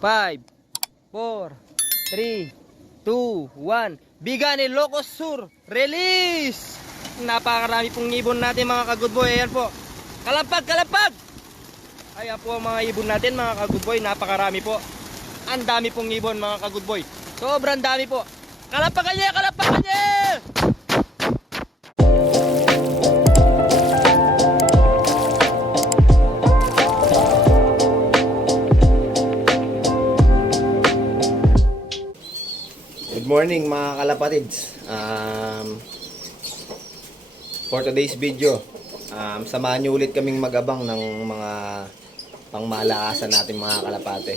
5, 4, 3, 2, 1. Bigan Ilocos Sur, release! Napakarami pong ibon natin mga ka-good boy. Ayan po. Kalampag, kalampag! Ayan po ang mga ibon natin mga ka-good boy. Napakarami po. Ang dami pong ibon mga ka-good boy. Sobrang dami po. Kalampagan niya, kalampagan niya! Good morning mga kalapatids. For today's video, samahan nyo ulit kaming magabang ng mga pangmalakasan natin mga kalapate.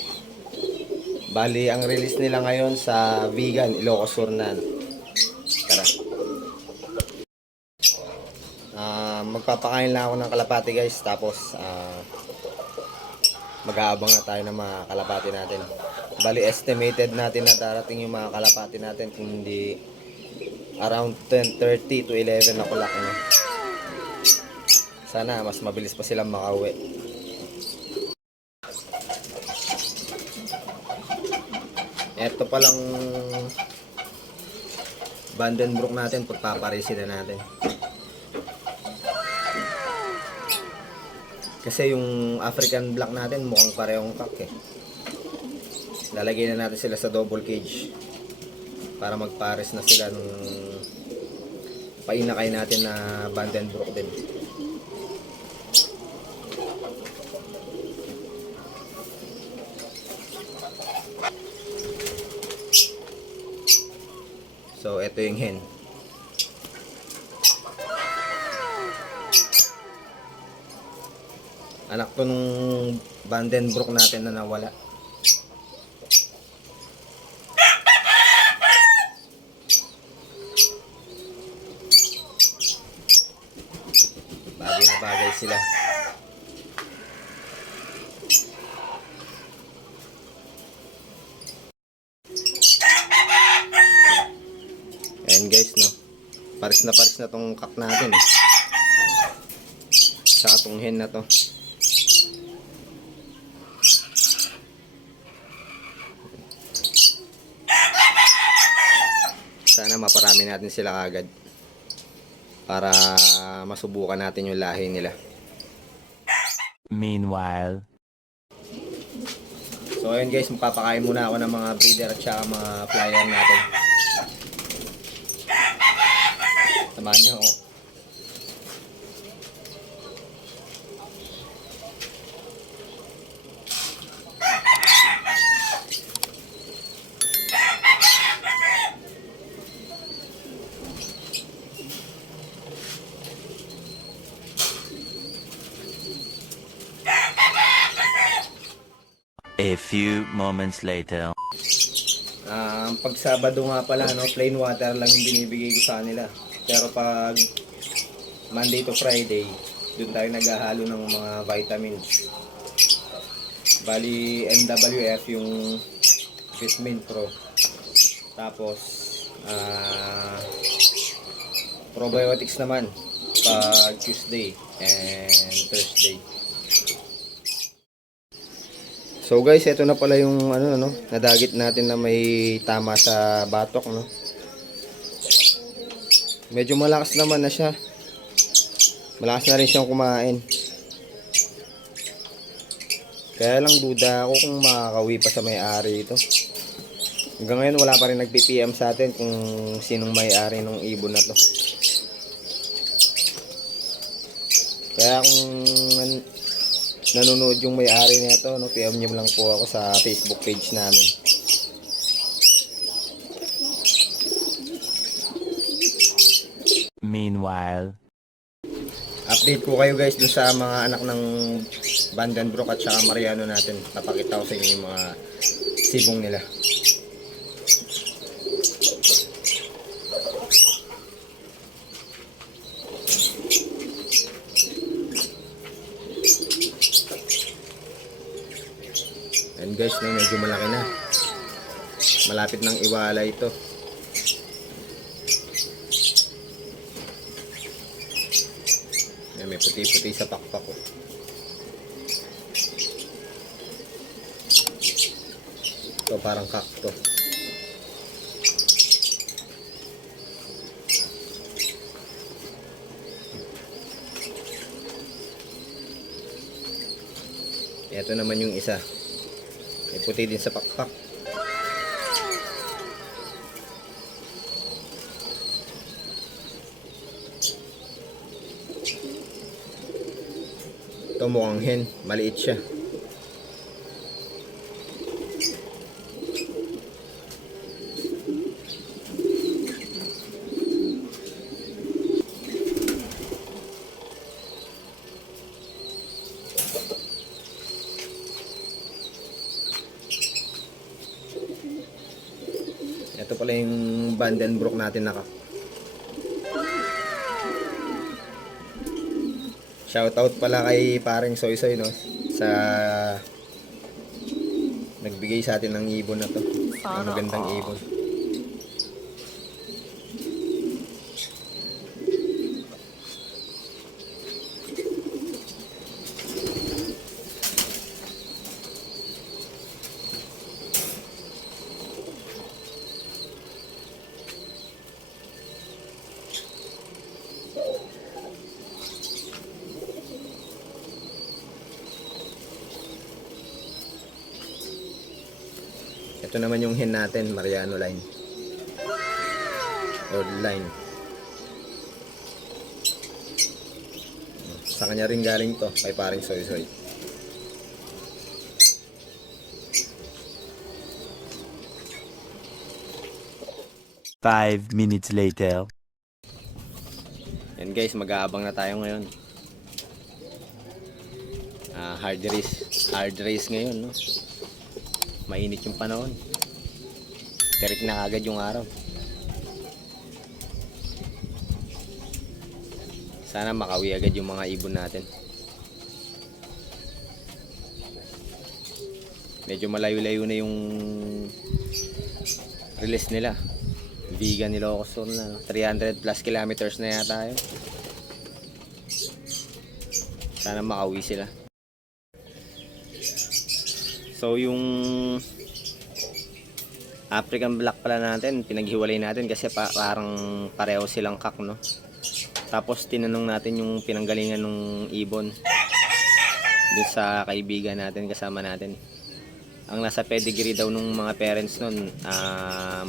Bali, ang release nila ngayon sa Vigan, Ilocos Sur na. Tara. Magpapakain lang ako ng kalapate guys. Tapos, mag-aabang na tayo ng mga kalapate natin. Bali, estimated natin na darating yung mga kalapate natin kung hindi around 10:30 to 11 o'clock. No? Sana mas mabilis pa silang makauwi. Ito palang Vandenbroek natin, pagpaparisin na natin. Kasi yung African Black natin mukhang parehong kak eh. Lalagyan na natin sila sa double cage para magpares na sila nung painakay natin na Vandenbroek din. So ito yung hen. Anak to nung Vandenbroek natin na nawala. Bagay na bagay sila. Ayan guys, no. Paris na tong kak natin eh. Saka tong hen na to. Sana maparami natin sila kagad para masubukan natin yung lahi nila. Meanwhile, so ayun guys, magpapakain muna ako ng mga breeder at saka mga flyer natin. Samahan nyo ako. a few moments later. Pag Sabado nga pala, no, plain water lang yung binibigay ko sa kanila. Pero pag Monday to Friday, doon tayo naghahalo ng mga vitamins. Bali, MWF yung Vitamin Pro. Tapos, probiotics naman pag Tuesday and Thursday. So guys, ito na pala yung nadagit natin na may tama sa batok, no. Medyo malakas naman na siya. Malakas na rin siyang kumain. Kaya lang duda ako kung makakauwi pa sa may-ari ito. Hanggang ngayon wala pa rin nag-PPM sa atin kung sinong may-ari ng ibon na to. Kaya kung nanonood yung may-ari nito, no, PM nyo lang po ako sa Facebook page namin. Meanwhile, Update ko kayo guys dun sa mga anak ng Vandenbroek at saka Mariano natin. Papakita ko sa inyo yung mga sibong nila. And guys, no, medyo malaki na. Malapit ng iwala ito. May puti-puti sa pakpak ko. Ito parang kakto. Ito naman yung isa. May puti din sa pakpak. Ito mukhang hen. Maliit siya. Ito pala yung Vandenbroek natin na kak. Shoutout pala kay paring Soy Soy, no, sa nagbigay sa atin ng ibon na to. Ang magandang ibon. Ito naman yung hen natin, Mariano line. Or line. Sa kanya rin galing to, kay paring Soy Soy. Five minutes later. Yan guys, mag-aabang na tayo ngayon. Hard race ngayon, no? Mainit yung panahon. Terik na agad yung araw. Sana makawi agad yung mga ibon natin. Medyo malayo-layo na yung release nila. Vegan ni Ilocos na, no? 300 plus kilometers na yata yun. Sana makauwi sila. So yung African Black pala natin, pinaghiwalay natin kasi parang pareho silang kak, no? Tapos tinanong natin yung pinanggalingan ng ibon doon sa kaibigan natin, kasama natin. Ang nasa pedigree daw nung mga parents nun,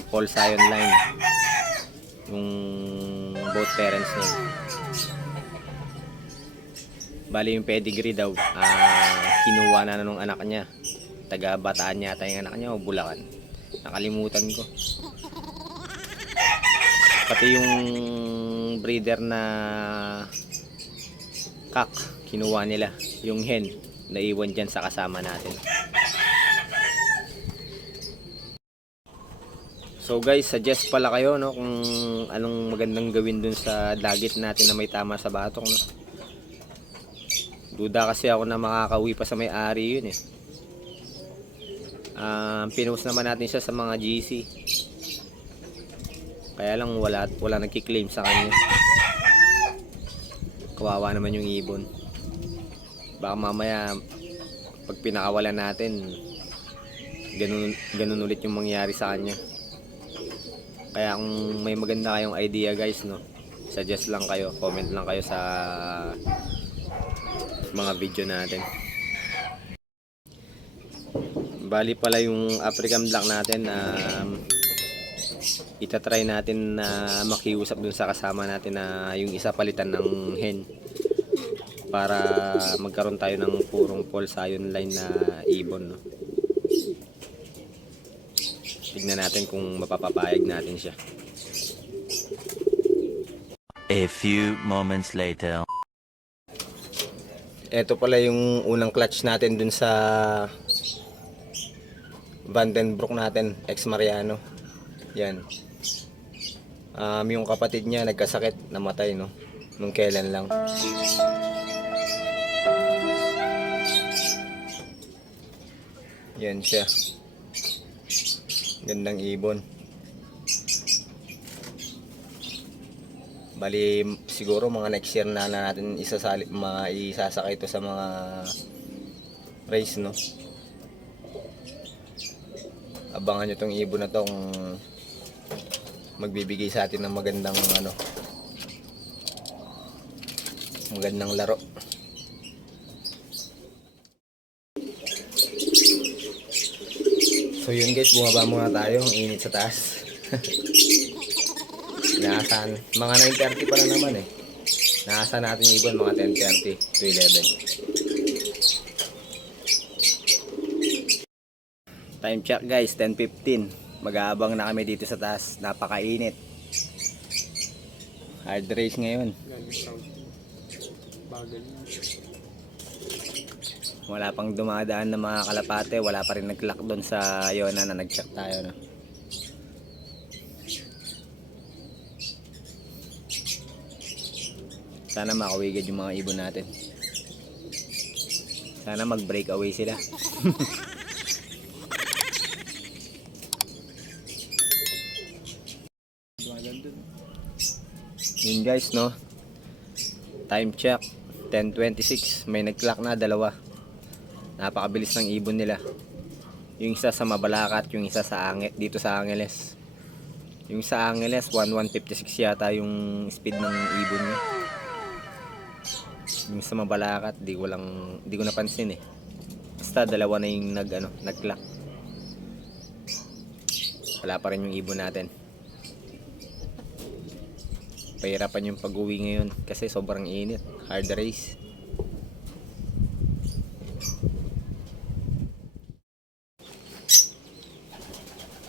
Paul Sion line, yung both parents nun. Bali yung pedigree daw, kinuha na nung anak niya. Taga Bataan yata yung anak niya o Bulacan. Nakalimutan ko. Pati yung breeder na kak, kinuha nila. Yung hen, naiwan dyan sa kasama natin. So guys, suggest pala kayo, no, kung anong magandang gawin dun sa dagit natin na may tama sa batok, no. Duda kasi ako na makakauwi pa sa may-ari yun eh. Pinost naman natin siya sa mga GC. Kaya lang wala nagki-claim sa kanya. Kawawa naman yung ibon. Baka mamaya pag pinakawalan natin, ganun ulit yung mangyari sa kanya. Kaya kung may maganda kayong idea guys, no, suggest lang kayo, comment lang kayo sa mga video natin. Bali pala yung African Black natin, itatry natin na makiusap dun sa kasama natin na yung isa palitan ng hen para magkaroon tayo ng purong Paul Sion line na ibon, no? Tignan natin kung mapapapayag natin siya. A few moments later. Ito pala yung unang clutch natin dun sa Vandenbroek natin, ex Mariano. Yan. Yung kapatid niya nagkasakit, namatay, no, nung kailan lang. Yan siya. Gandang ibon. Bali siguro mga next year na natin isasakay ito sa mga race, no. Abangan nyo tong ibon na to kung magbibigay sa atin ng magandang magandang laro. So yun guys, bumaba muna tayo. Ang init sa taas. Naasahan, mga 9:30 pa na naman eh. Naasahan natin yung ibon mga 10:30 to 11. Time check guys, 10:15. Mag-aabang na kami dito sa taas. Napakainit. Hard race ngayon. Wala pang dumadaan ng mga kalapate. Wala pa rin nag-lock doon sa Yona na nag-check tayo. No? Sana makawigid yung mga ibon natin. Sana mag-break away sila. Yun guys, no? Time check 10:26. May nag-clock na dalawa. Napakabilis ng ibon nila. Yung isa sa Mabalacat, yung isa sa dito sa Angeles. Yung sa Angeles 11:56 yata yung speed ng ibon niya. Yung sa Mabalacat, di ko napansin eh. Basta dalawa na yung nag-clock. Wala pa rin yung ibon natin. Pahirapan yung pag-uwi ngayon kasi sobrang init. Hard race.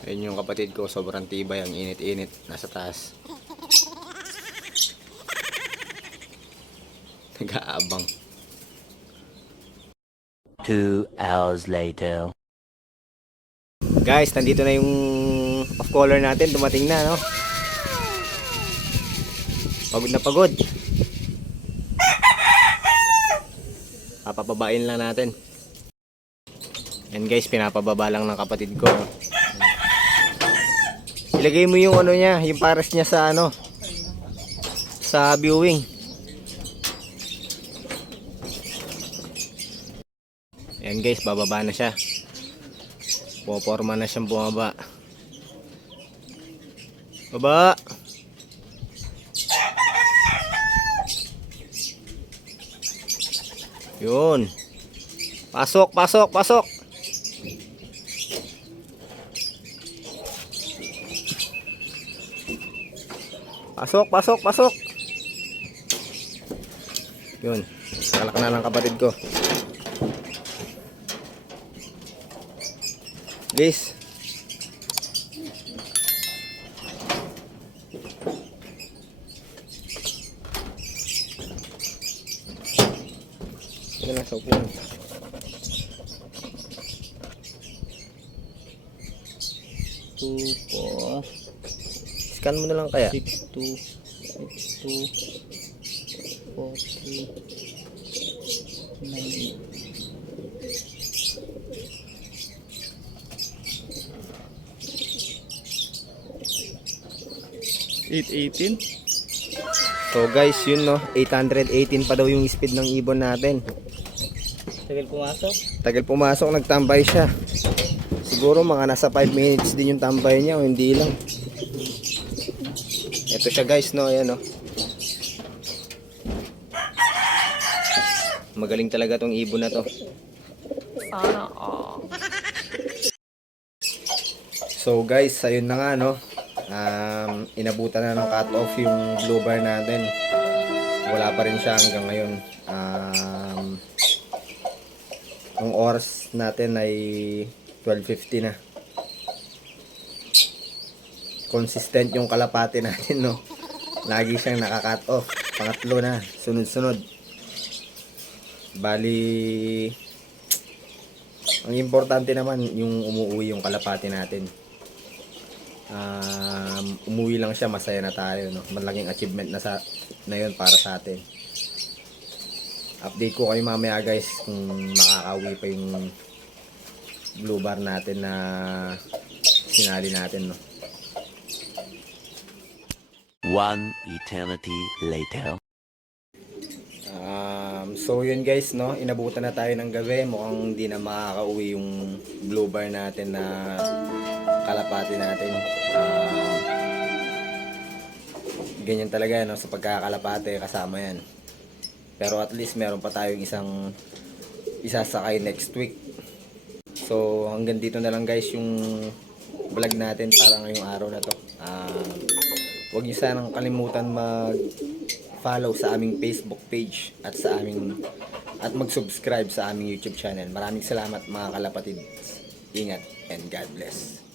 Ayun yung kapatid ko, sobrang tibay, ang init-init, nasa taas. Nag-aabang. 2 hours later. Guys, nandito na yung off-color natin, dumating na, no? Pagod na pagod. Papababain lang natin. Yan guys, pinapababa lang ng kapatid ko. Ilagay mo yung niya, yung pares niya sa sa viewing. Yan guys, bababa na siya. Poporma na siyang bumaba. Baba. Yun. Pasok, pasok, pasok. Pasok, pasok, pasok. Yun. Kalak na ng kapatid ko. Liz. Ito na, soap yan. Scan mo na lang kaya. 62 40 90. So guys, yun no, 818 pa daw yung speed ng ibon natin. Tagal pumasok. Tagal pumasok, nagtambay siya. Siguro mga nasa 5 minutes din yung tambay niya o hindi lang. Ito siya guys, no, ayan no. Magaling talaga tong ibon na to. So guys, ayun na nga no. Inabutan na ng cut off yung blue bar natin. Wala pa rin siya hanggang ngayon. Ang oras natin ay 12:50 na. Consistent yung kalapate natin no. Lagi siyang naka-cut off. Pangatlo na, sunod-sunod. Bali, ang importante naman yung umuwi yung kalapate natin. Umuwi lang siya, masaya na tayo no? Malaking achievement na yun para sa atin. Update ko kayo mamaya guys kung makakauwi pa yung blue bar natin na sinali natin no. 1 eternity later. So yun guys, no, inabutan na tayo ng gabi. Mukhang hindi na makakauwi yung blue bar natin na kalapati natin. Ganyan talaga, no, sa pagkakalapate kasama yan. Pero at least meron pa tayong isasakay next week. So hanggang dito na lang guys yung vlog natin para ngayong araw na to. Huwag niyo sanang kalimutan mag-follow sa aming Facebook page at mag-subscribe sa aming YouTube channel. Maraming salamat mga kalapatid. Ingat and God bless.